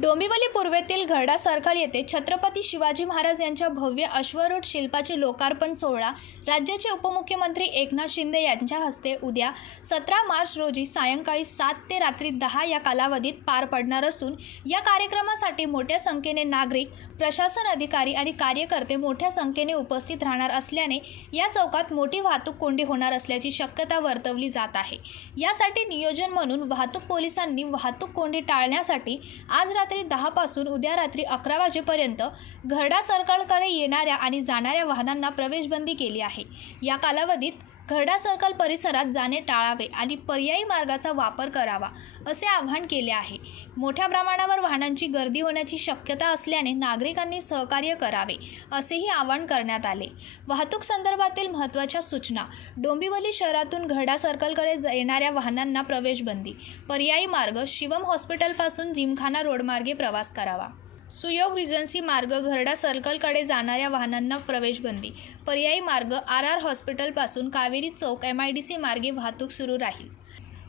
Dombivli पूर्वेतील Gharda circle येथे छत्रपती शिवाजी महाराज यांच्या भव्य अश्वरूढ शिल्पाचे लोकार्पण सोहळा राज्याचे उपमुख्यमंत्री एकनाथ शिंदे यांच्या हस्ते उद्या 17 मार्च रोजी सायंकाळी 7 ते रात्री 10 या कालावधीत पार पडणार असून या कार्यक्रमासाठी मोठ्या संख्येने नागरिक, प्रशासन अधिकारी आणि कार्यकर्ते मोठ्या संख्येने उपस्थित राहणार असल्याने या चौकात मोठी वाहतूक कोंडी होणार असल्याची शक्यता वर्तवली जात आहे। यासाठी नियोजन म्हणून वाहतूक पोलिसांनी वाहतूक कोंडी टाळण्यासाठी आज रात्री 10 पासून उद्या रात्री 11 वाजेपर्यंत घरडा सर्कलकडे येणाऱ्या आणि जाणाऱ्या वाहनांना प्रवेशबंदी केली आहे। या कालावधीत घरडा सर्कल परिसरात जाणे टाळावे आणि पर्यायी मार्गाचा वापर करावा असे आवाहन केले आहे। मोठ्या प्रमाणावर वाहनांची गर्दी होण्याची शक्यता असल्याने नागरिकांनी सहकार्य करावे असेही आवाहन करण्यात आले। वाहतूक संदर्भातील महत्त्वाच्या सूचना: डोंबिवली शहरातून घरडा सर्कलकडे येणाऱ्या वाहनांना प्रवेशबंदी, पर्यायी मार्ग शिवम हॉस्पिटलपासून जिमखाना रोडमार्गे प्रवास करावा। सुयोग रिजन्सी मार्ग घरडा सर्कलकडे जाणाऱ्या वाहनांना प्रवेशबंदी, पर्यायी मार्ग RR हॉस्पिटलपासून कावेरी चौक MIDC मार्गे वाहतूक सुरू राहील।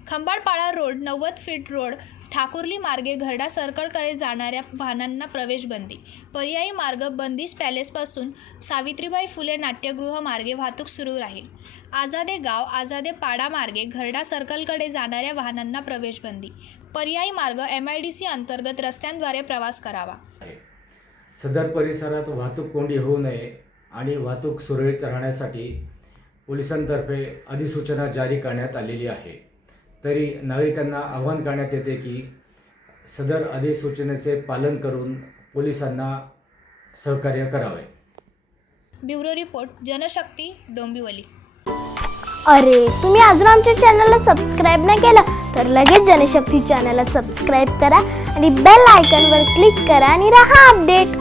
Khambalpada road 90 feet road Thakurli मार्गे घरडा सर्कलकडे जाणाऱ्या वाहनांना प्रवेशबंदी, पर्यायी मार्ग बंदिश पॅलेसपासून सावित्रीबाई फुले नाट्यगृह मार्गे वाहतूक सुरू राहील। आझादे गाव आझादे पाडा मार्गे घरडा सर्कलकडे जाणाऱ्या वाहनांना प्रवेशबंदी, पर्यायी मार्ग MIDC अंतर्गत रस्त्यांद्वारे प्रवास करावा। सदर परिसरात वाहतूक कोंडी होऊ नये आणि वाहतूक सुरळीत राहण्यासाठी पोलिसांतर्फे अधिसूचना जारी करण्यात आलेली आहे। तरी नागरिकांना आवाहन करण्यात येते की सदर अधिसूचनेचे पालन करून पोलिसांना सहकार्य करावे। Bureau report, Janshakti, Dombivli. अरे, तुम्ही अजून आमच्या चॅनलला सबस्क्राईब नाही केलं तर लगेच जनशक्ती चॅनलला सबस्क्राईब करा आणि बेल आयकॉनवर क्लिक करा आणि रहा अपडेट।